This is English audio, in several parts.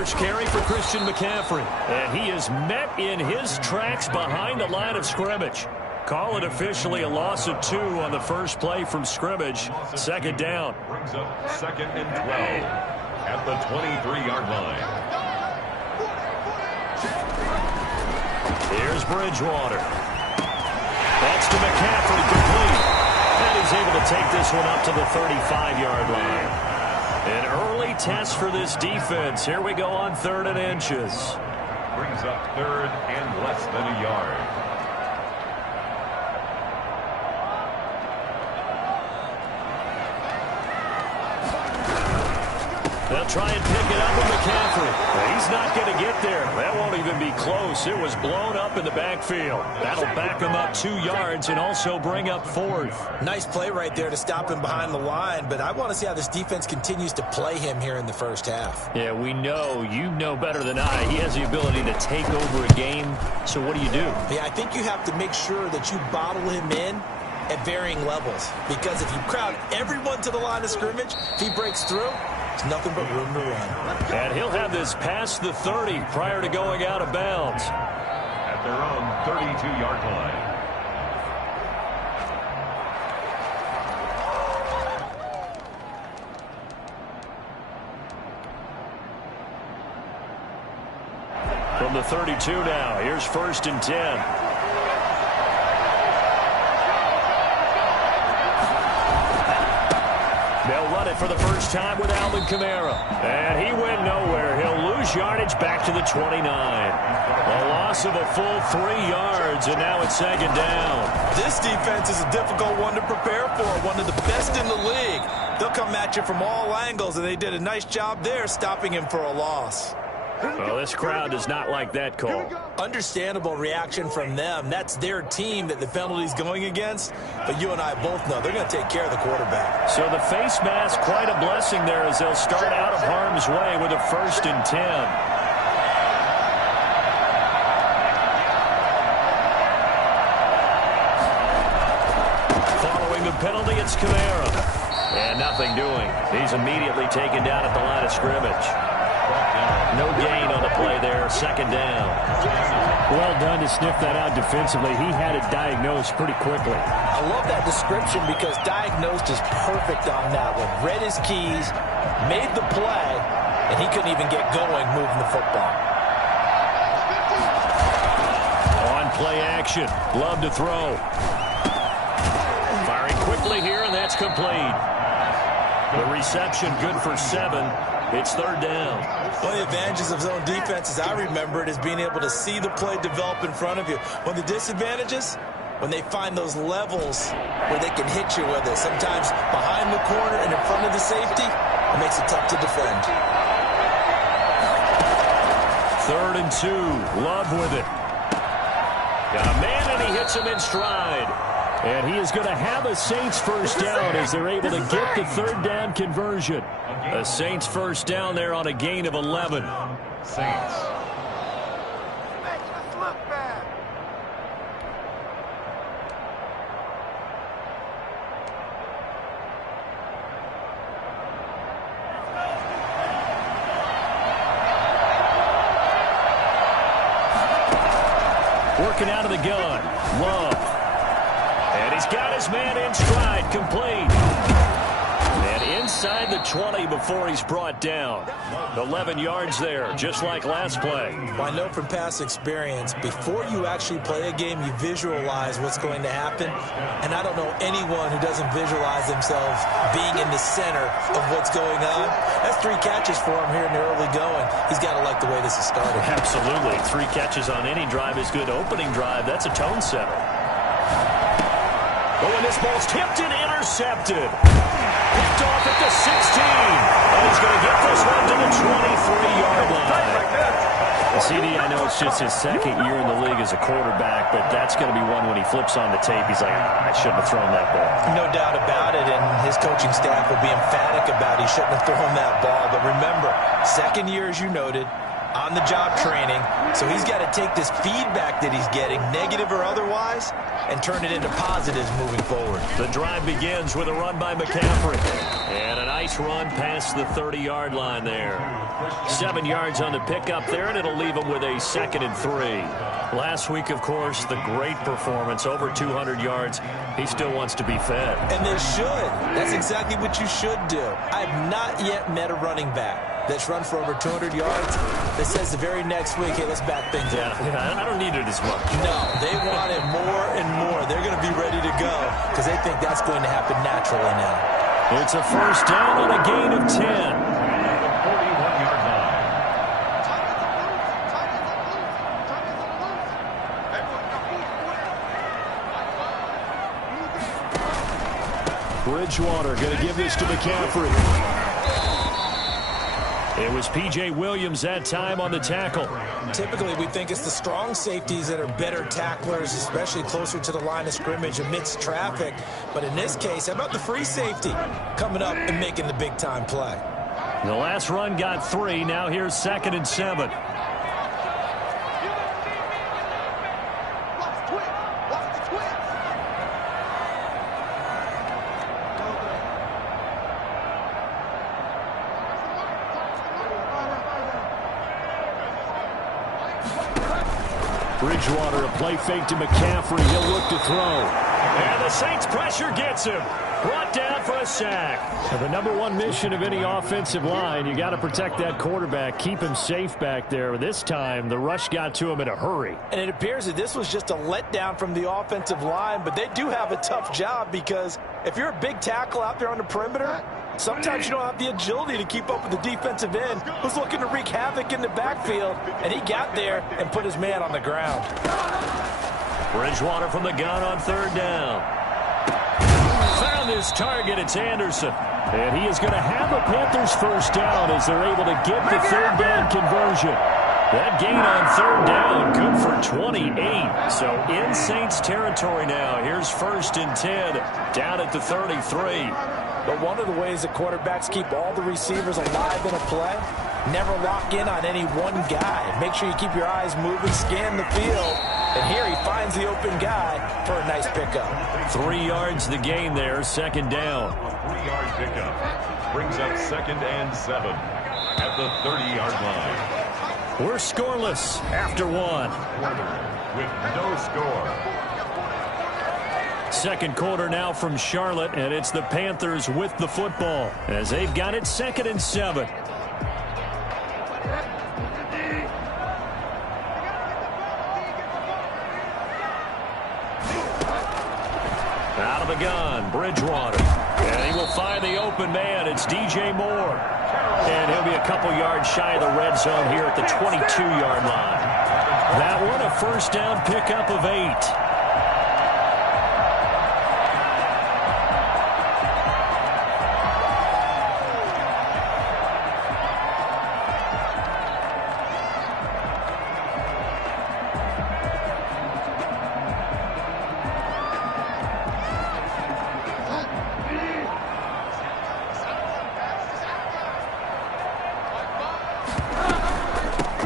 first carry for Christian McCaffrey. And he is met in his tracks behind the line of scrimmage. Call it officially a loss of 2 on the first play from scrimmage. Second down. Brings up 2nd and 12 at the 23-yard line. Here's Bridgewater. That's to McCaffrey, complete. And he's able to take this one up to the 35-yard line. An early test for this defense. Here we go on 3rd and inches. Brings up 3rd and less than a yard. They'll try and pick it up with McCaffrey. He's not going to get there. That won't even be close. It was blown up in the backfield. That'll back him up 2 yards and also bring up 4th. Nice play right there to stop him behind the line, but I want to see how this defense continues to play him here in the first half. Yeah, we know. You know better than I. He has the ability to take over a game. So what do you do? Yeah, I think you have to make sure that you bottle him in at varying levels, because if you crowd everyone to the line of scrimmage, if he breaks through, there's nothing but room to run. And he'll have this past the 30 prior to going out of bounds. At their own 32-yard line. From the 32 now, here's 1st and 10. They'll run it for the first time with Alvin Kamara. And he went nowhere. He'll lose yardage back to the 29. A loss of a full 3 yards, and now it's 2nd down. This defense is a difficult one to prepare for, one of the best in the league. They'll come at you from all angles, and they did a nice job there stopping him for a loss. Well, this crowd does not like that call. Understandable reaction from them. That's their team that the penalty's going against. But you and I both know they're going to take care of the quarterback. So the face mask, quite a blessing there as they'll start out of harm's way with a 1st and 10. Following the penalty, it's Kamara. And nothing doing. He's immediately taken down at the line of scrimmage. No gain on the play there. 2nd down. Well done to sniff that out defensively. He had it diagnosed pretty quickly. I love that description because diagnosed is perfect on that one. Read his keys, made the play, and he couldn't even get going moving the football. On play action. Love to throw. Firing quickly here, and that's complete. The reception good for 7. It's 3rd down. One of the advantages of zone defense, as I remember it, is being able to see the play develop in front of you. One of the disadvantages, when they find those levels where they can hit you with it, sometimes behind the corner and in front of the safety, it makes it tough to defend. 3rd and 2. Love with it. Got a man, and he hits him in stride. And he is going to have a Saints first down as they're able to get the 3rd down conversion. A Saints first down there on a gain of 11. Saints. Working out of the gun. Love. And he's got his man in stride, complete. And inside the 20 before he's brought down. 11 yards there, just like last play. Well, I know from past experience, before you actually play a game, you visualize what's going to happen. And I don't know anyone who doesn't visualize themselves being in the center of what's going on. That's 3 catches for him here in the early going. He's got to like the way this is started. Absolutely. 3 catches on any drive is good. Opening drive, that's a tone setter. Oh, and this ball's tipped and intercepted. Picked off at the 16. And he's going to get this one to the 23-yard line. CD, I know it's just his 2nd year in the league as a quarterback, but that's going to be one when he flips on the tape. He's like, I shouldn't have thrown that ball. No doubt about it, and his coaching staff will be emphatic about he shouldn't have thrown that ball. But remember, 2nd year, as you noted, on-the-job training, so he's got to take this feedback that he's getting, negative or otherwise, and turn it into positives moving forward. The drive begins with a run by McCaffrey. And a nice run past the 30-yard line there. 7 yards on the pickup there, and it'll leave him with a 2nd and 3. Last week, of course, the great performance, over 200 yards. He still wants to be fed. And they should. That's exactly what you should do. I've not yet met a running back that's run for over 200 yards that says the very next week, hey, let's back things up. Yeah, I don't need it as much. No, they want it more and more. They're going to be ready to go because they think that's going to happen naturally now. It's a first down on a gain of 10. 41-yard line. Bridgewater going to give this to McCaffrey. It was P.J. Williams that time on the tackle. Typically, we think it's the strong safeties that are better tacklers, especially closer to the line of scrimmage amidst traffic. But in this case, how about the free safety coming up and making the big-time play? The last run got 3. Now here's 2nd and 7. Bridgewater, a play fake to McCaffrey. He'll look to throw. And the Saints pressure gets him. Brought down for a sack. And the number one mission of any offensive line, you got to protect that quarterback, keep him safe back there. This time, the rush got to him in a hurry. And it appears that this was just a letdown from the offensive line, but they do have a tough job because if you're a big tackle out there on the perimeter, sometimes you don't have the agility to keep up with the defensive end who's looking to wreak havoc in the backfield, and he got there and put his man on the ground. Bridgewater from the gun on 3rd down. Found his target. It's Anderson. And he is going to have a Panthers first down as they're able to get the 3rd down conversion. That gain on 3rd down, good for 28. So in Saints territory now. Here's 1st and 10 down at the 33. But one of the ways that quarterbacks keep all the receivers alive in a play, never lock in on any one guy. Make sure you keep your eyes moving, scan the field. And here he finds the open guy for a nice pickup. 3 yards the gain there, 2nd down. A 3-yard pickup brings up 2nd and 7 at the 30-yard line. We're scoreless after 1. With no score. Second quarter now from Charlotte, and it's the Panthers with the football as they've got it 2nd and 7. Out of the gun, Bridgewater. And he will find the open man. It's DJ Moore. And he'll be a couple yards shy of the red zone here at the 22-yard line. That one, a first down pickup of 8.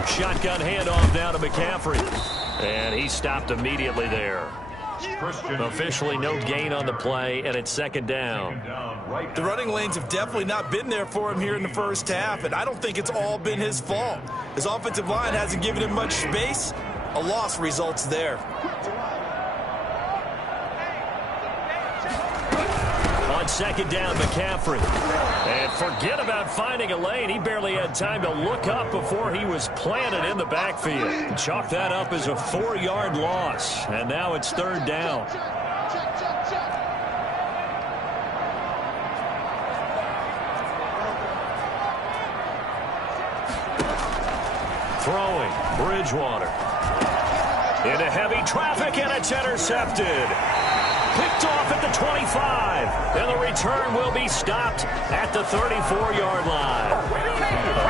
Shotgun handoff now to McCaffrey. And he stopped immediately there. Officially no gain on the play, and it's 2nd down. The running lanes have definitely not been there for him here in the first half, and I don't think it's all been his fault. His offensive line hasn't given him much space. A loss results there. On 2nd down, McCaffrey. And forget about finding a lane. He barely had time to look up before he was planted in the backfield. Chalk that up as a 4-yard loss. And now it's 3rd down. Throwing, Bridgewater. Into heavy traffic, and it's intercepted. Picked off at the 25, and the return will be stopped at the 34-yard line.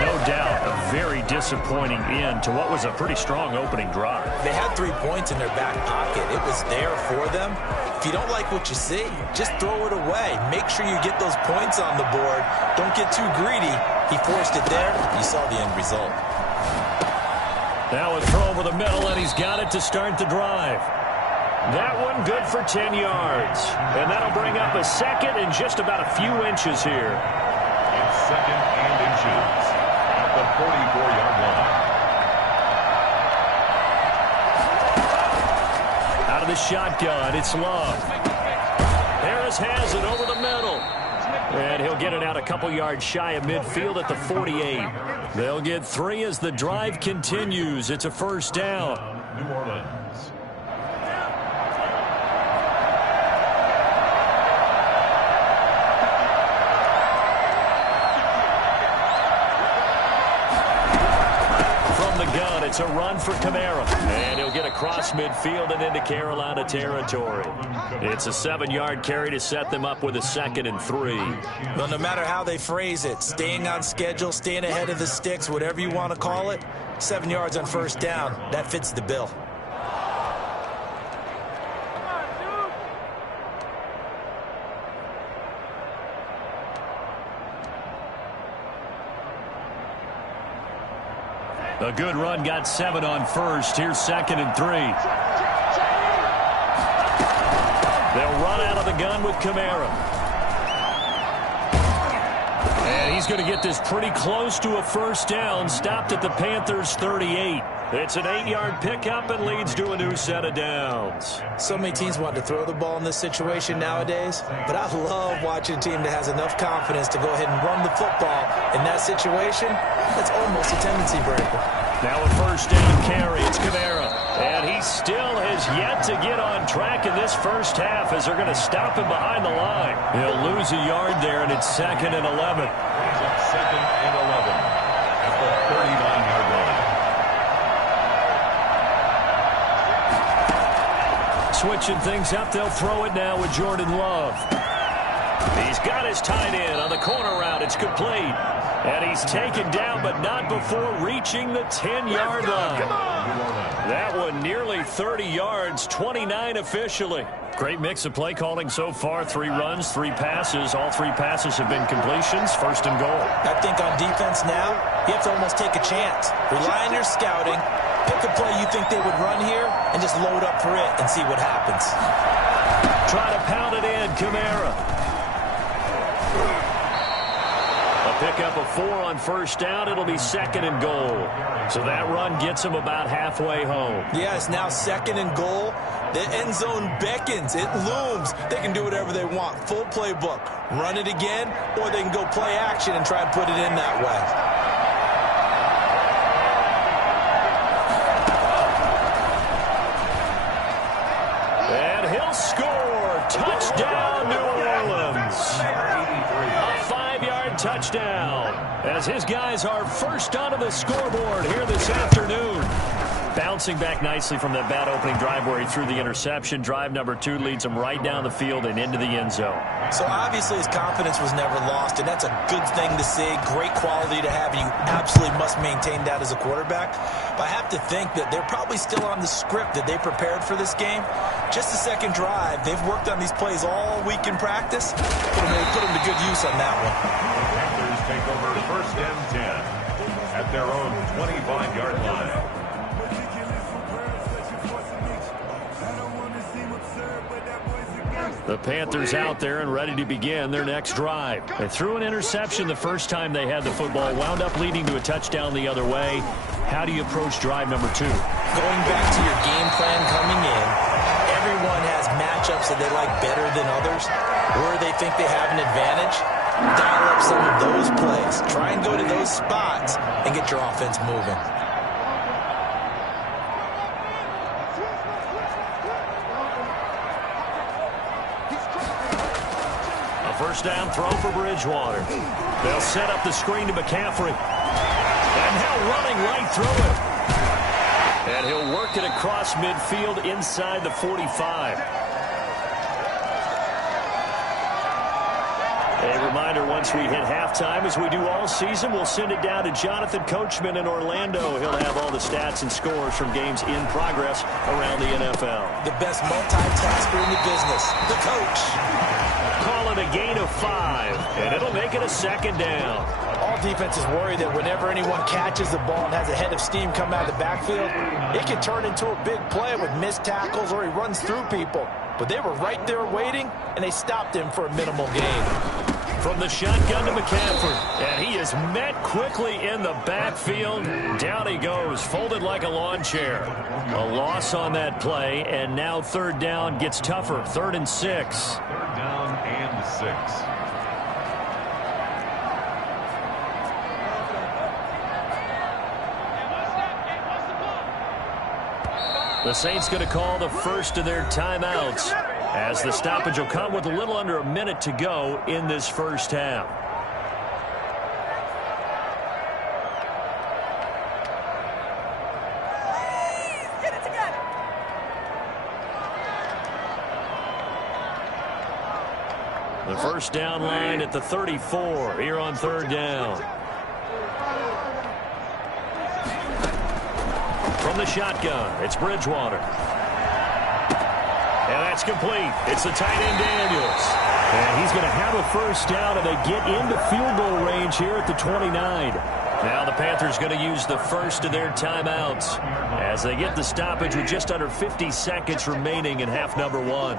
No doubt, a very disappointing end to what was a pretty strong opening drive. They had 3 points in their back pocket. It was there for them. If you don't like what you see, just throw it away. Make sure you get those points on the board. Don't get too greedy. He forced it there. You saw the end result. Now a throw over the middle, and he's got it to start the drive. That one good for 10 yards. And that'll bring up a second and just about a few inches here. It's second and inches at the 44-yard line. Out of the shotgun, it's Love. Harris has it over the middle. And he'll get it out a couple yards shy of midfield at the 48. They'll get 3 as the drive continues. It's a first down. New Orleans. It's a run for Kamara, and he'll get across midfield and into Carolina territory. It's a 7-yard carry to set them up with a 2nd and 3. Well, no matter how they phrase it, staying on schedule, staying ahead of the sticks, whatever you want to call it, 7 yards on first down, that fits the bill. A good run, got 7 on first. Here's 2nd and 3. They'll run out of the gun with Kamara. And he's going to get this pretty close to a first down. Stopped at the Panthers' 38. It's an 8-yard pickup and leads to a new set of downs. So many teams want to throw the ball in this situation nowadays, but I love watching a team that has enough confidence to go ahead and run the football in that situation. That's almost a tendency breaker. Now a first down carry. It's Kamara. And he still has yet to get on track in this first half as they're going to stop him behind the line. He'll lose a yard there, and it's 2nd and 11. It's 2nd and 11 at the 39-yard line. Switching things up, they'll throw it now with Jordan Love. He's got his tight end on the corner route. It's complete. And he's taken down, but not before reaching the 10-yard line. That one nearly 30 yards, 29 officially. Great mix of play calling so far. 3 runs, 3 passes. All 3 passes have been completions. 1st and goal. I think on defense now, you have to almost take a chance. Rely on your scouting. Pick a play you think they would run here and just load up for it and see what happens. Try to pound it in, Kamara. Pick up a 4 on first down. It'll be 2nd and goal. So that run gets him about halfway home. Yeah, it's now 2nd and goal. The end zone beckons. It looms. They can do whatever they want. Full playbook. Run it again, or they can go play action and try and put it in that way. And he'll score. Touchdown, New Orleans. A 5-yard touchdown as his guys are first onto the scoreboard here this afternoon. Bouncing back nicely from that bad opening drive where he threw the interception. Drive number 2 leads him right down the field and into the end zone. So obviously his confidence was never lost, and that's a good thing to see. Great quality to have, and you absolutely must maintain that as a quarterback. But I have to think that they're probably still on the script that they prepared for this game. Just the second drive. They've worked on these plays all week in practice. Put them to good use on that one. Panthers take over 1st and 10 at their own 25-yard line. The Panthers out there and ready to begin their next drive. They threw an interception the first time they had the football, wound up leading to a touchdown the other way. How do you approach drive number 2? Going back to your game plan coming in, everyone has matchups that they like better than others, where they think they have an advantage. Dial up some of those plays. Try and go to those spots and get your offense moving. First down throw for Bridgewater. They'll set up the screen to McCaffrey. And now running right through it. And he'll work it across midfield inside the 45. A reminder, once we hit halftime, as we do all season, we'll send it down to Jonathan Coachman in Orlando. He'll have all the stats and scores from games in progress around the NFL. The best multitasker in the business, the coach. Call it a gain of 5, and it'll make it a second down. All defenses worry that whenever anyone catches the ball and has a head of steam come out of the backfield, it can turn into a big play with missed tackles or he runs through people. But they were right there waiting, and they stopped him for a minimal gain. From the shotgun to McCaffrey, and he is met quickly in the backfield. Down he goes, folded like a lawn chair. A loss on that play, and now third down gets tougher. 3rd and 6. Third down and 6. The Saints going to call the first of their timeouts, as the stoppage will come with a little under a minute to go in this first half. The first down line at the 34 here on third down. From the shotgun, it's Bridgewater. And that's complete. It's the tight end Daniels. And he's going to have a first down, and they get into field goal range here at the 29. Now the Panthers going to use the first of their timeouts as they get the stoppage with just under 50 seconds remaining in half number 1.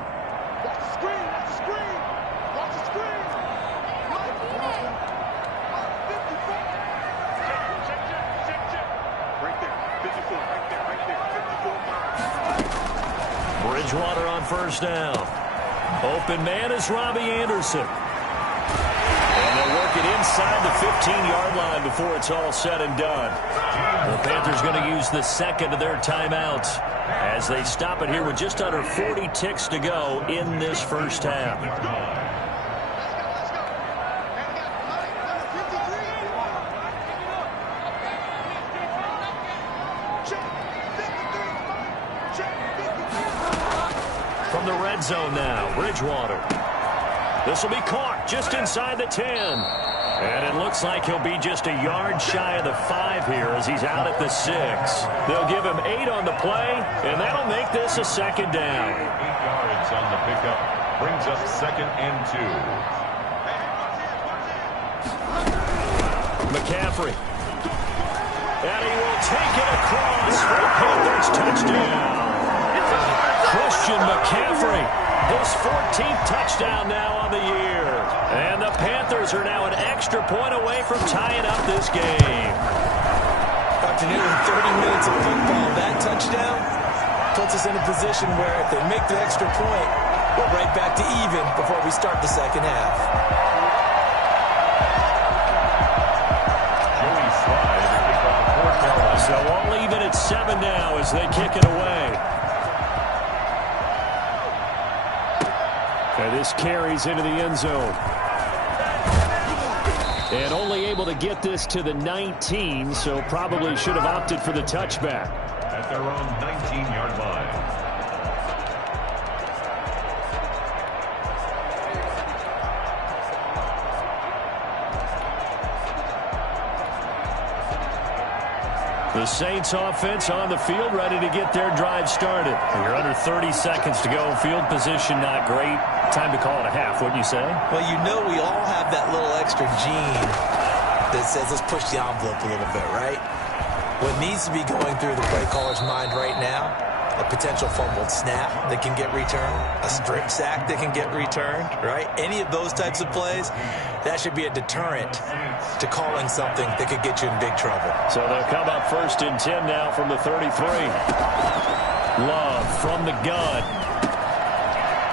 Bridgewater on first down. Open man is Robbie Anderson. And they'll work it inside the 15-yard line before it's all said and done. The Panthers going to use the second of their timeouts as they stop it here with just under 40 ticks to go in this first half. From the red zone now, Bridgewater. This will be caught just inside the 10. And it looks like he'll be just a yard shy of the 5 here as he's out at the 6. They'll give him 8 on the play, and that'll make this a second down. 8 yards on the pickup. Brings up 2nd and 2. McCaffrey. And he will take it across for a Panthers touchdown. Christian McCaffrey, his 14th touchdown now on the year. And the Panthers are now an extra point away from tying up this game. After nearly 30 minutes of football, that touchdown puts us in a position where if they make the extra point, we're right back to even before we start the second half. Joey Slye to kick off for Carolina. So all even at 7 now as they kick it away. And this carries into the end zone. And only able to get this to the 19, so probably should have opted for the touchback. At their own 19-yard line. The Saints offense on the field, ready to get their drive started. You're under 30 seconds to go. Field position not great. Time to call it a half, wouldn't you say? Well, you know we all have that little extra gene that says let's push the envelope a little bit, right? What needs to be going through the play caller's mind right now, a potential fumbled snap that can get returned, a strip sack that can get returned, right? Any of those types of plays, that should be a deterrent to calling something that could get you in big trouble. So they'll come up 1st and 10 now from the 33. Love from the gun.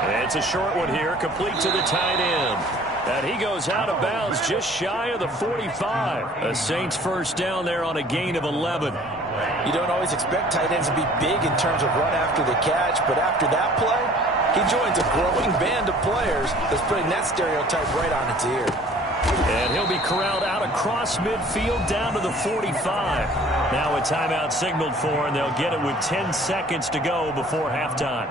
And it's a short one here, complete to the tight end. And he goes out of bounds just shy of the 45. A Saints first down there on a gain of 11. You don't always expect tight ends to be big in terms of run after the catch, but after that play, he joins a growing band of players that's putting that stereotype right on its ear. And he'll be corralled out across midfield down to the 45. Now a timeout signaled for, and they'll get it with 10 seconds to go before halftime.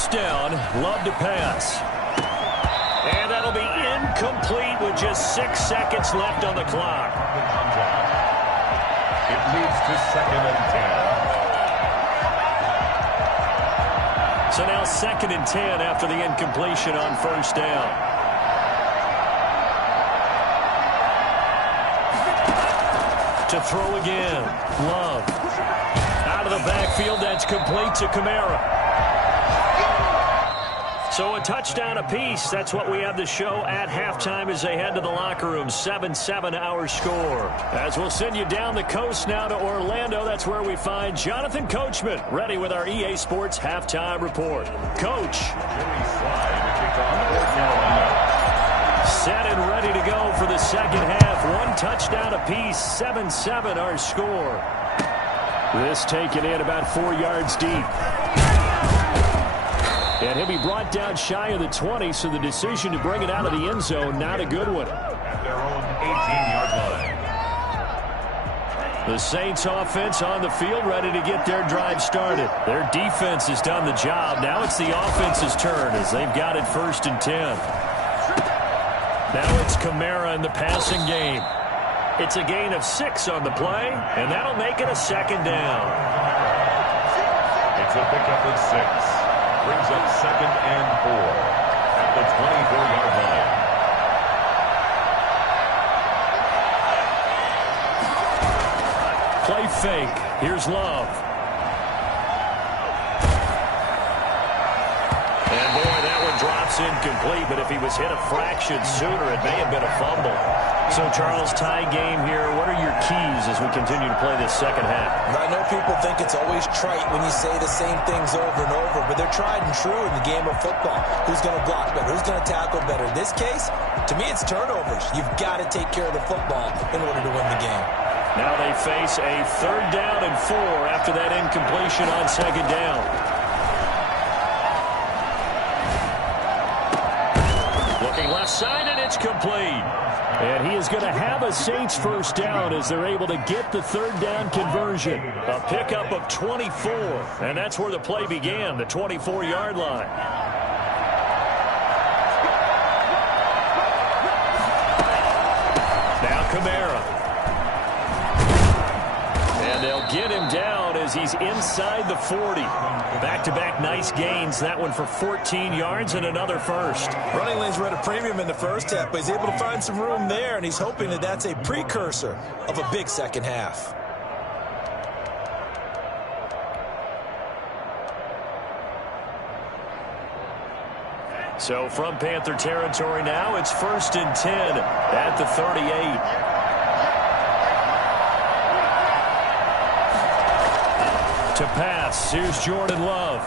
first down. Love to pass. And that'll be incomplete with just 6 seconds left on the clock. It leads to 2nd and 10. So now 2nd and 10 after the incompletion on first down. To throw again. Love. Out of the backfield, that's complete to Kamara. So a touchdown apiece. That's what we have to show at halftime as they head to the locker room. 7-7 our score. As we'll send you down the coast now to Orlando. That's where we find Jonathan Coachman ready with our EA Sports halftime report. Coach. Set and ready to go for the second half. 1 touchdown apiece. 7-7 our score. This taken in about 4 yards deep. And he'll be brought down shy of the 20, so the decision to bring it out of the end zone, not a good one. At their own 18-yard line. The Saints offense on the field, ready to get their drive started. Their defense has done the job. Now it's the offense's turn as they've got it 1st and 10. Now it's Kamara in the passing game. It's a gain of 6 on the play, and that'll make it a 2nd down. It's a pickup of 6. Brings up 2nd and 4 at the 24-yard line. Play fake. Here's Love. And boy, that one drops incomplete, but if he was hit a fraction sooner, it may have been a fumble. So, Charles, tie game here. What are your keys as we continue to play this second half? I know people think it's always trite when you say the same things over and over, but they're tried and true in the game of football. Who's going to block better? Who's going to tackle better? In this case, to me, it's turnovers. You've got to take care of the football in order to win the game. Now they face a 3rd down and 4 after that incompletion on 2nd down. Looking left side, and it's complete. And he is going to have a Saints first down as they're able to get the 3rd down conversion. A pickup of 24. And that's where the play began, the 24-yard line. Now Kamara. And they'll get him down as he's inside the 40. Back-to-back nice gains. That one for 14 yards and another first. Running lanes were at a premium in the first half, but he's able to find some room there, and he's hoping that that's a precursor of a big second half. So from Panther territory now, it's 1st and 10 at the 38. To pass, here's Jordan Love.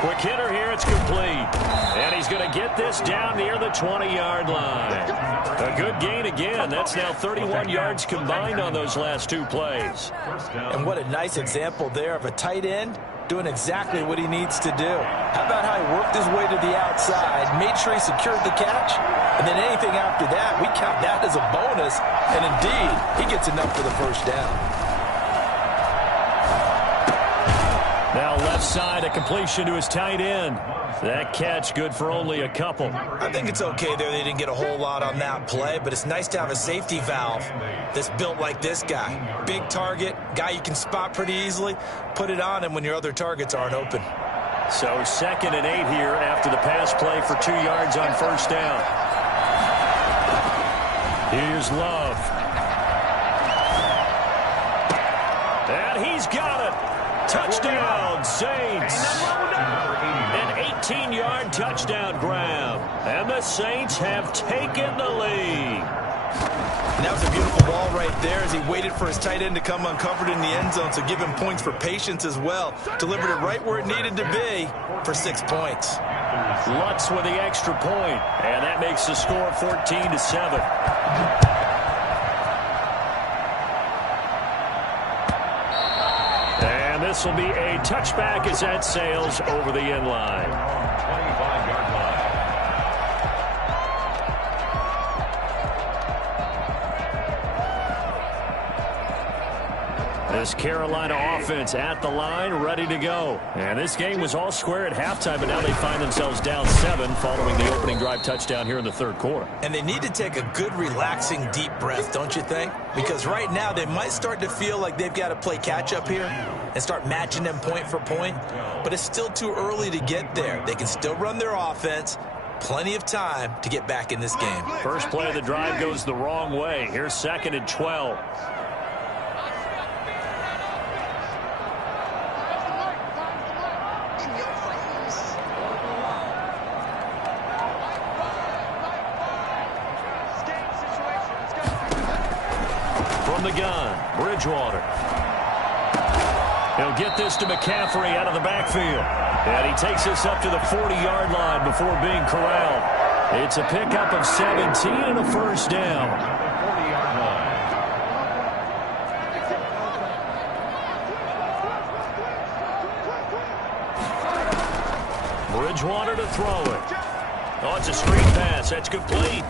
Quick hitter here, it's complete. And he's going to get this down near the 20-yard line. A good gain again. That's now 31 yards combined on those last 2 plays. And what a nice example there of a tight end doing exactly what he needs to do. How about how he worked his way to the outside, made sure he secured the catch, and then anything after that, we count that as a bonus. And indeed, he gets enough for the first down. Now left side, a completion to his tight end. That catch good for only a couple. I think it's okay there. They didn't get a whole lot on that play, but it's nice to have a safety valve that's built like this guy. Big target, guy you can spot pretty easily. Put it on him when your other targets aren't open. So 2nd and 8 here after the pass play for 2 yards on first down. Here's Love. And he's got it. Touchdown, Saints. An 18-yard touchdown grab. And the Saints have taken the lead. And that was a beautiful ball right there as he waited for his tight end to come uncovered in the end zone, so give him points for patience as well. Delivered it right where it needed to be for 6 points. Lutz with the extra point, and that makes the score 14-7. This will be a touchback as that sails over the end line. 25-yard line. This Carolina offense at the line, ready to go. And this game was all square at halftime, but now they find themselves down 7 following the opening drive touchdown here in the third quarter. And they need to take a good, relaxing, deep breath, don't you think? Because right now they might start to feel like they've got to play catch-up here and start matching them point for point. But it's still too early to get there. They can still run their offense. Plenty of time to get back in this game. First play of the drive goes the wrong way. Here's 2nd and 12. From the gun, Bridgewater. He'll get this to McCaffrey out of the backfield. And he takes this up to the 40-yard line before being corralled. It's a pickup of 17 and a first down. Bridgewater to throw it. Oh, it's a screen pass. That's complete.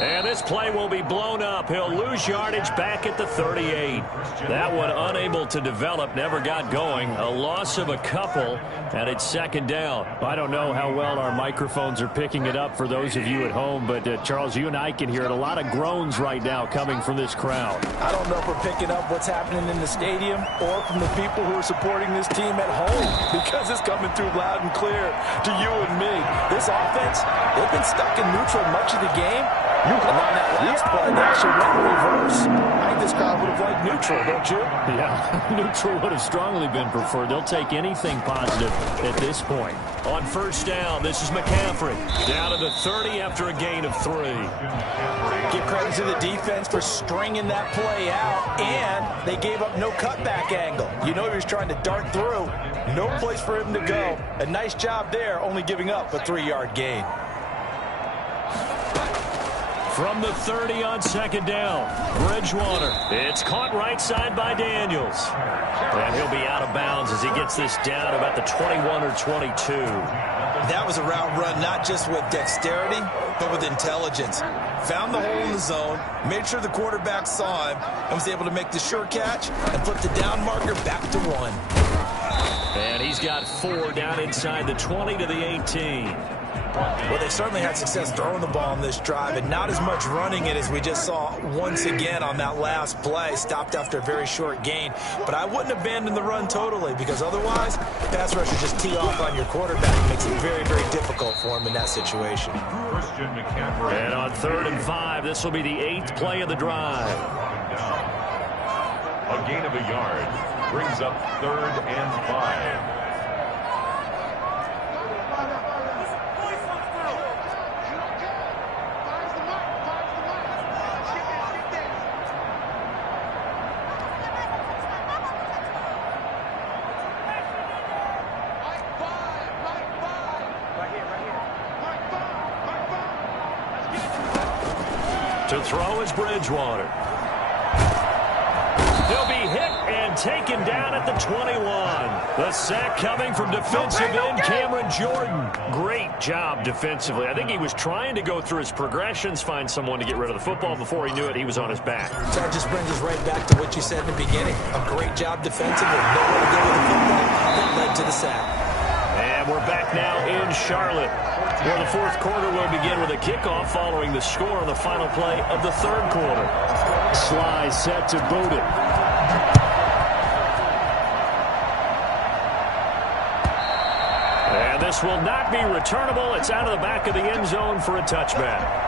And this play will be blown up. He'll lose yardage back at the 38. That one unable to develop, never got going. A loss of a couple, and it's 2nd down. I don't know how well our microphones are picking it up for those of you at home, but Charles, you and I can hear it. A lot of groans right now coming from this crowd. I don't know if we're picking up what's happening in the stadium or from the people who are supporting this team at home, because it's coming through loud and clear to you and me. This offense, they've been stuck in neutral much of the game. And on that last play, they actually went in reverse. I think this crowd would have liked neutral, don't you? Yeah, neutral would have strongly been preferred. They'll take anything positive at this point. On first down, this is McCaffrey. Down to the 30 after a gain of 3. Give credit to the defense for stringing that play out, and they gave up no cutback angle. You know he was trying to dart through. No place for him to go. A nice job there, only giving up a 3-yard gain. From the 30 on 2nd down, Bridgewater. It's caught right side by Daniels. And he'll be out of bounds as he gets this down about the 21 or 22. That was a route run not just with dexterity, but with intelligence. Found the hole in the zone, made sure the quarterback saw him, and was able to make the sure catch and flip the down marker back to 1. And he's got 4 down inside the 20 to the 18. Well, they certainly had success throwing the ball in this drive, and not as much running it as we just saw once again on that last play. Stopped after a very short gain. But I wouldn't abandon the run totally, because otherwise, pass rushers just tee off on your quarterback. It makes it very, very difficult for him in that situation. And on 3rd and 5, this will be the 8th play of the drive. A gain of a yard brings up 3rd and 5. To throw is Bridgewater. He'll be hit and taken down at the 21. The sack coming from defensive end Cameron Jordan. Great job defensively. I think he was trying to go through his progressions, find someone to get rid of the football. Before he knew it, he was on his back. So that just brings us right back to what you said in the beginning. A great job defensively. Nowhere to go with the football. That led to the sack. And we're back now in Charlotte, where the 4th quarter will begin with a kickoff following the score on the final play of the 3rd quarter. Sly set to boot it. And this will not be returnable. It's out of the back of the end zone for a touchback.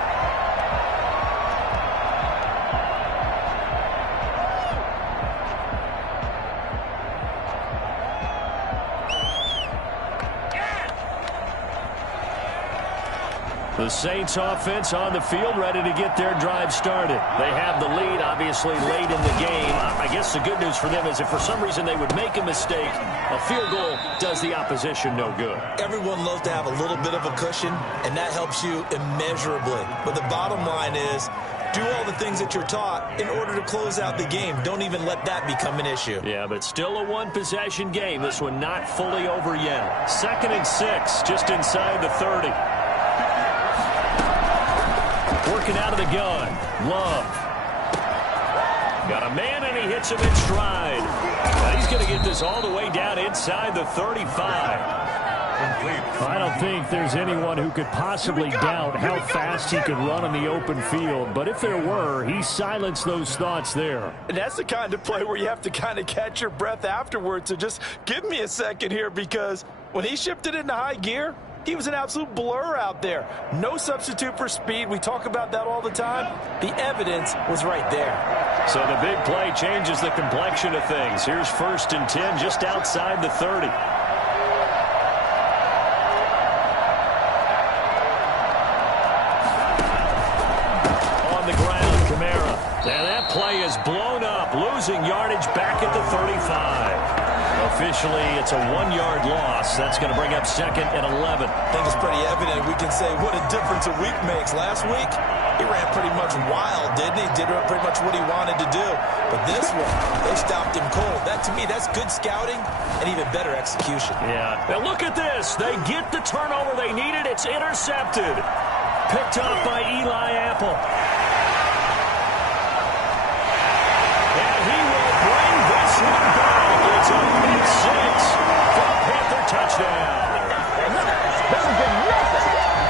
The Saints offense on the field, ready to get their drive started. They have the lead, obviously, late in the game. I guess the good news for them is if for some reason they would make a mistake, a field goal does the opposition no good. Everyone loves to have a little bit of a cushion, and that helps you immeasurably. But the bottom line is, do all the things that you're taught in order to close out the game. Don't even let that become an issue. Yeah, but still a one-possession game. This one not fully over yet. 2nd and 6, just inside the 30. Working out of the gun. Love. Got a man, and he hits him in stride. Now he's going to get this all the way down inside the 35. I don't think there's anyone who could possibly doubt how fast he could run on the open field. But if there were, he silenced those thoughts there. And that's the kind of play where you have to kind of catch your breath afterwards. So just give me a second here, because when he shifted into high gear, he was an absolute blur out there. No substitute for speed. We talk about that all the time. The evidence was right there. So the big play changes the complexion of things. Here's 1st and 10 just outside the 30. And that play is blown up, losing yardage back at the 35. Officially, it's a 1-yard loss. That's going to bring up 2nd and 11. I think it's pretty evident. We can say what a difference a week makes. Last week, he ran pretty much wild, didn't he? Did pretty much what he wanted to do. But this one, they stopped him cold. That, to me, that's good scouting and even better execution. Yeah. Now look at this. They get the turnover they needed. It's intercepted. Picked up by Eli Apple. It's a pick 6 for a Panther touchdown.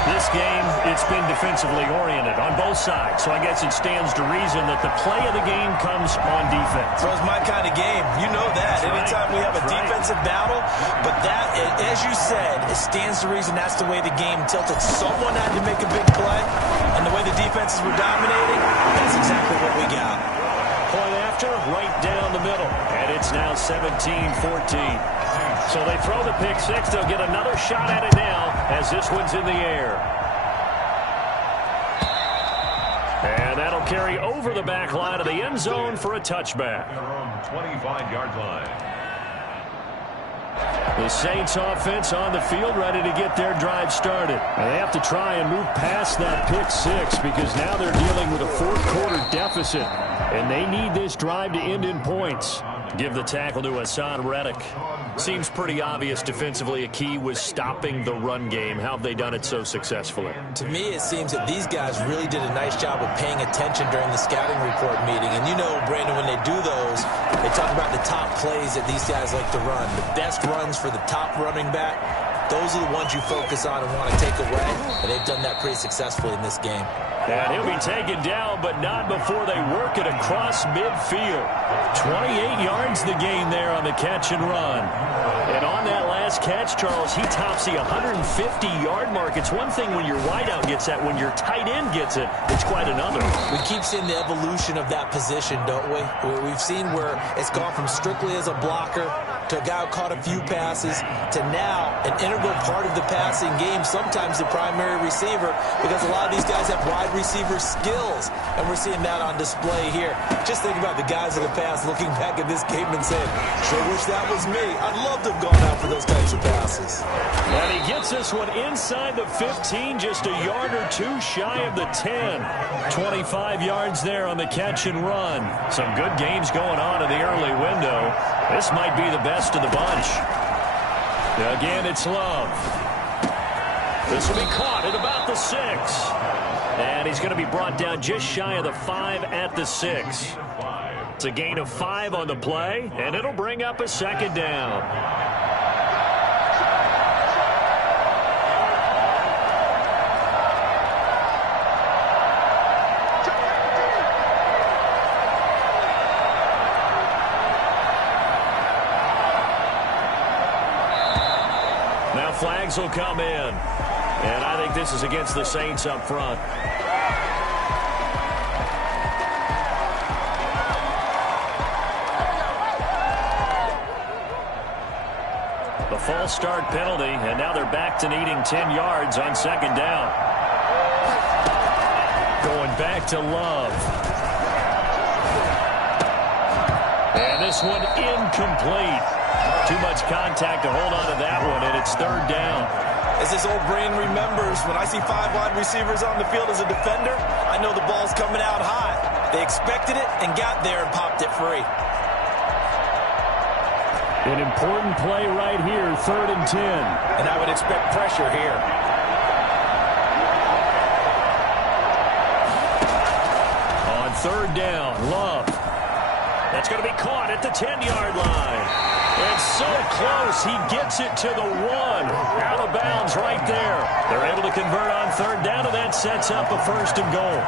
This game, it's been defensively oriented on both sides, so I guess it stands to reason that the play of the game comes on defense. Well, it's my kind of game. You know that. That's Anytime right. we have a defensive battle, but that, as you said, it stands to reason that's the way the game tilted. Someone had to make a big play, and the way the defenses were dominating, that's exactly what we got. Point after, right down the middle. And it's now 17-14. So they throw the pick 6. They'll get another shot at it now as this one's in the air. And that'll carry over the back line of the end zone for a touchback. 25-yard line. The Saints offense on the field, ready to get their drive started. And they have to try and move past that pick 6 because now they're dealing with a fourth-quarter deficit. And they need this drive to end in points. Give the tackle to Hassan Reddick. Seems pretty obvious defensively a key was stopping the run game. How have they done it so successfully? To me, it seems that these guys really did a nice job of paying attention during the scouting report meeting. And you know, Brandon, when they do those, they talk about the top plays that these guys like to run. The best runs for the top running back, those are the ones you focus on and want to take away. And they've done that pretty successfully in this game. And he'll be taken down, but not before they work it across midfield. 28 yards the gain there on the catch and run. And on that last catch, Charles, he tops the 150-yard mark. It's one thing when your wideout gets that. When your tight end gets it, it's quite another. We keep seeing the evolution of that position, don't we? We've seen where it's gone from strictly as a blocker to a guy who caught a few passes to now an integral part of the passing game, sometimes the primary receiver, because a lot of these guys have wide receiver skills, and we're seeing that on display here. Just think about the guys of the past looking back at this game and saying, sure wish that was me. I'd love to have gone out for those types of passes. And he gets this one inside the 15, just a yard or two shy of the 10. 25 yards there on the catch and run. Some good games going on in the early window. This might be the best of the bunch. Again, it's Love. This will be caught at about the 6. And he's going to be brought down just shy of the 5 at the 6. It's a gain of 5 on the play, and it'll bring up a 2nd down. Now flags will come in. And I think this is against the Saints up front. The false start penalty, and now they're back to needing 10 yards on 2nd down. Going back to Love. And this one incomplete. Too much contact to hold on to that one, and it's 3rd down. As this old brain remembers, when I see 5 wide receivers on the field as a defender, I know the ball's coming out high. They expected it and got there and popped it free. An important play right here, 3rd and 10. And I would expect pressure here. On 3rd down, Love. That's going to be caught at the 10-yard line. It's so close, he gets it to the 1. Out of bounds right there. They're able to convert on third down, and that sets up a 1st and goal.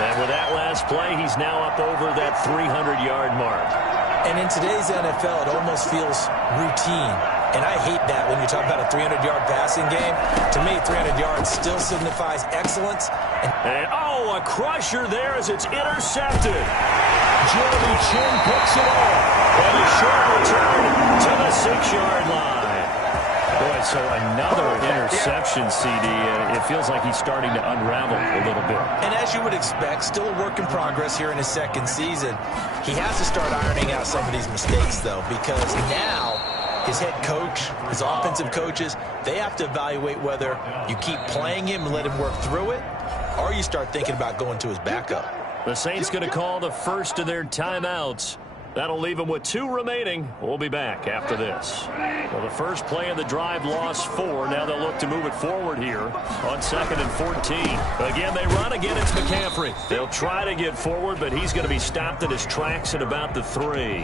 And with that last play, he's now up over that 300-yard mark. And in today's NFL, it almost feels routine. And I hate that when you talk about a 300-yard passing game. To me, 300 yards still signifies excellence. And a crusher there as it's intercepted. Jeremy Chin picks it up. And a short return to the 6-yard line. Boy, so another interception, CD. It feels like he's starting to unravel a little bit. And as you would expect, still a work in progress here in his 2nd season. He has to start ironing out some of these mistakes, though, because now his head coach, his offensive coaches, they have to evaluate whether you keep playing him and let him work through it, or you start thinking about going to his backup. The Saints going to call the first of their timeouts. That'll leave them with 2 remaining. We'll be back after this. Well, the first play of the drive lost 4. Now they'll look to move it forward here on 2nd and 14. Again, they run. Again, it's McCaffrey. They'll try to get forward, but he's going to be stopped in his tracks at about the 3.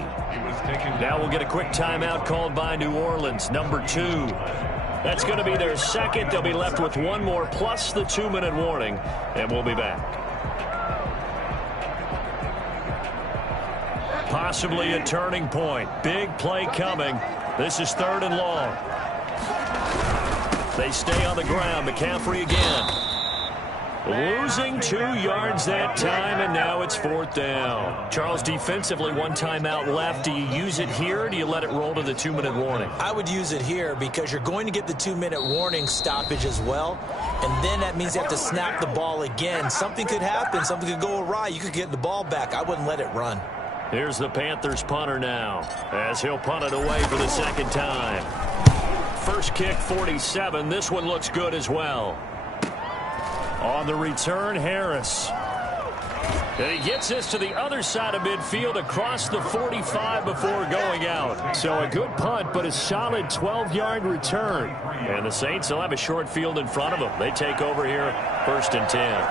Now we'll get a quick timeout called by New Orleans, number 2. That's going to be their 2nd. They'll be left with 1 more plus the 2-minute warning, and we'll be back. Possibly a turning point. Big play coming. This is 3rd and long. They stay on the ground. McCaffrey again. Losing 2 yards that time, and now it's 4th down. Charles, defensively, 1 timeout left. Do you use it here, or do you let it roll to the 2-minute warning? I would use it here because you're going to get the 2-minute warning stoppage as well, and then that means you have to snap the ball again. Something could happen. Something could go awry. You could get the ball back. I wouldn't let it run. Here's the Panthers punter now, as he'll punt it away for the 2nd time. First kick, 47. This one looks good as well. On the return, Harris. And he gets this to the other side of midfield across the 45 before going out. So a good punt, but a solid 12-yard return. And the Saints will have a short field in front of them. They take over here, 1st and 10.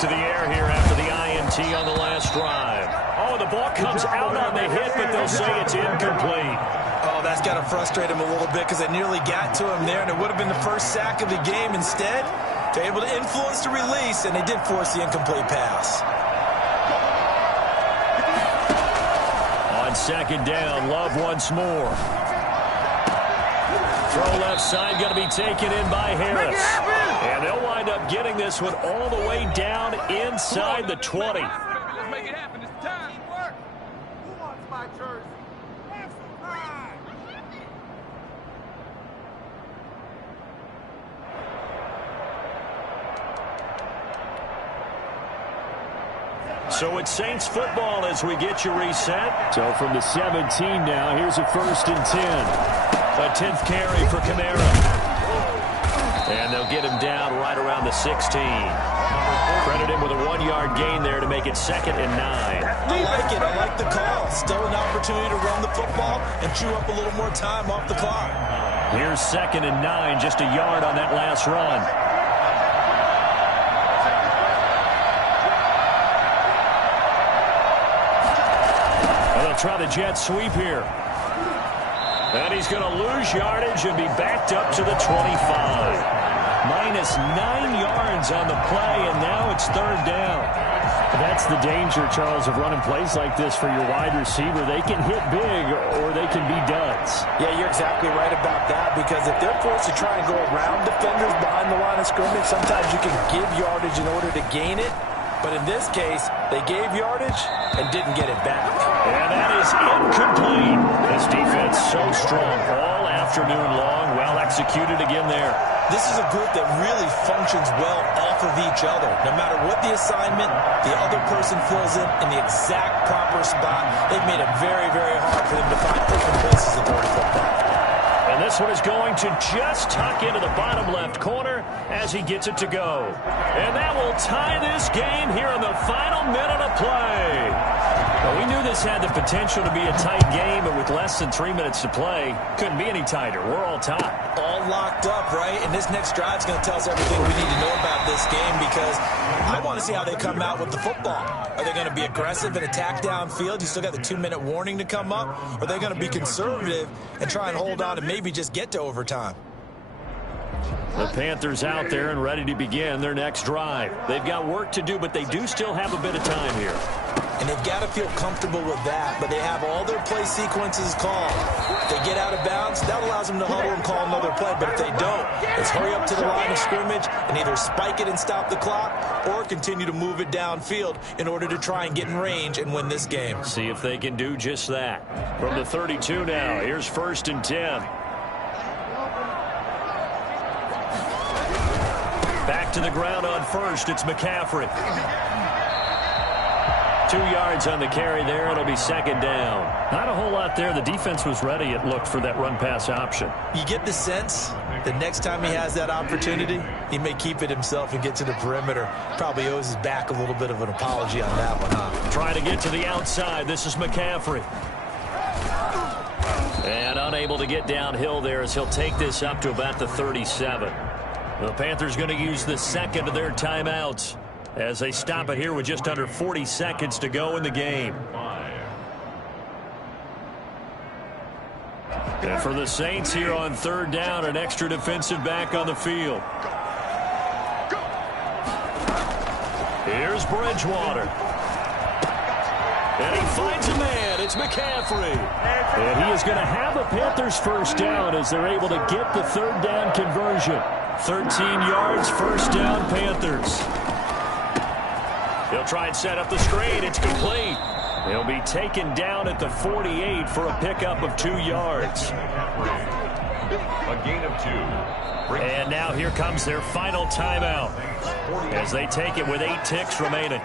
To the air here after the INT on the last drive. Oh, the ball comes out on the hit, but they'll say it's incomplete. Oh, that's got to frustrate him a little bit because they nearly got to him there, and it would have been the first sack of the game. Instead, they're able to influence the release, and they did force the incomplete pass. On 2nd down, Love once more. Throw left side, going to be taken in by Harris. And they'll wind up getting this one all the way down inside the 20. Let's make it happen. It's time. Who wants my jersey? So it's Saints football as we get you reset. So from the 17 now, here's a 1st and 10. A 10th carry for Kamara. And they'll get him down right around the 16. Credit him with a 1-yard gain there to make it 2nd and 9. I like it. I like the call. Still an opportunity to run the football and chew up a little more time off the clock. Here's 2nd and 9, just a yard on that last run. And they'll try the jet sweep here. And he's going to lose yardage and be backed up to the 25. Minus 9 yards on the play, and now it's 3rd down. That's the danger, Charles, of running plays like this for your wide receiver. They can hit big or they can be duds. Yeah, you're exactly right about that, because if they're forced to try and go around defenders behind the line of scrimmage, sometimes you can give yardage in order to gain it. But in this case, they gave yardage and didn't get it back. And that is incomplete. This defense so strong all afternoon long. Well executed again there. This is a group that really functions well off of each other. No matter what the assignment, the other person fills in the exact proper spot. They've made it very, very hard for them to find open places in the football. And this one is going to just tuck into the bottom left corner as he gets it to go. And that will tie this game here in the final minute of play. Well, we knew this had the potential to be a tight game, but with less than 3 minutes to play, couldn't be any tighter. We're all tied. All locked up, right? And this next drive is going to tell us everything we need to know about this game, because I want to see how they come out with the football. Are they going to be aggressive and attack downfield? You still got the 2-minute warning to come up. Or are they going to be conservative and try and hold on and maybe just get to overtime? The Panthers out there and ready to begin their next drive. They've got work to do, but they do still have a bit of time here. And they've got to feel comfortable with that, but they have all their play sequences called. If they get out of bounds, that allows them to huddle and call another play. But if they don't, it's hurry up to the line of scrimmage and either spike it and stop the clock or continue to move it downfield in order to try and get in range and win this game. See if they can do just that. From the 32 now, here's 1st and 10. Back to the ground on first, it's McCaffrey. 2 yards on the carry there. It'll be 2nd down. Not a whole lot there. The defense was ready, it looked, for that run-pass option. You get the sense that next time he has that opportunity, he may keep it himself and get to the perimeter. Probably owes his back a little bit of an apology on that one, huh? Trying to get to the outside. This is McCaffrey. And unable to get downhill there as he'll take this up to about the 37. The Panthers going to use the second of their timeouts as they stop it here with just under 40 seconds to go in the game. And for the Saints here on 3rd down, an extra defensive back on the field. Here's Bridgewater. And he finds a man. It's McCaffrey. And he is going to have a Panthers 1st down as they're able to get the 3rd down conversion. 13 yards, 1st down, Panthers. He'll try and set up the screen. It's complete. He'll be taken down at the 48 for a pickup of 2 yards. A gain of 2. And now here comes their final timeout as they take it with 8 ticks remaining.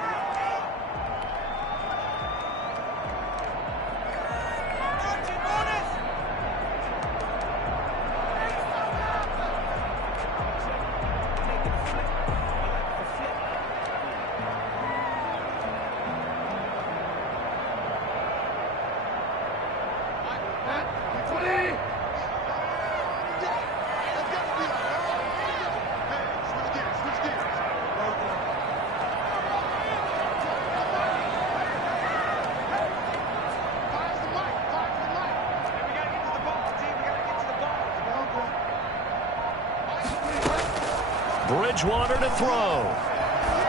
Bridgewater to throw.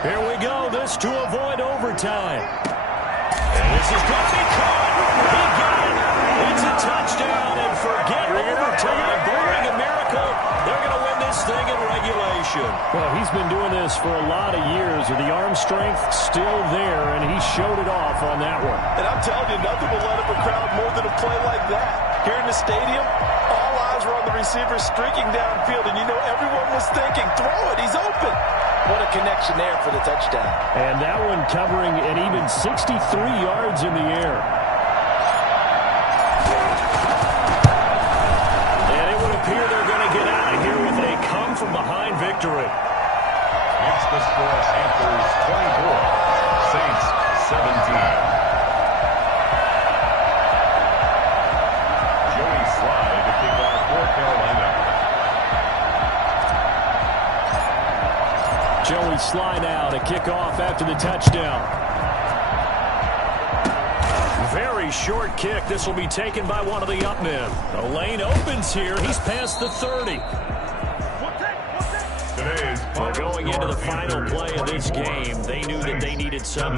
Here we go. This to avoid overtime. And this is going to be caught. He got it. It's a touchdown. And forget overtime. Barring a miracle, they're going to win this thing in regulation. Well, he's been doing this for a lot of years with the arm strength still there, and he showed it off on that one. And I'm telling you, nothing will let up a crowd more than a play like that. Here in the stadium, all eyes were on the receiver streaking downfield, and you know everyone was thinking, throw it, he's open. What a connection there for the touchdown. And that one covering an even 63 yards in the air. And it would appear they're going to get out of here with a come-from-behind victory. It's the score, Panthers 24, Saints 17. Slide to kick off for Carolina. Joey Sly now to kick off after the touchdown. Very short kick. This will be taken by one of the up men. The lane opens here. He's past the 30. Today's Well, going into the final play of this game, they knew that they needed some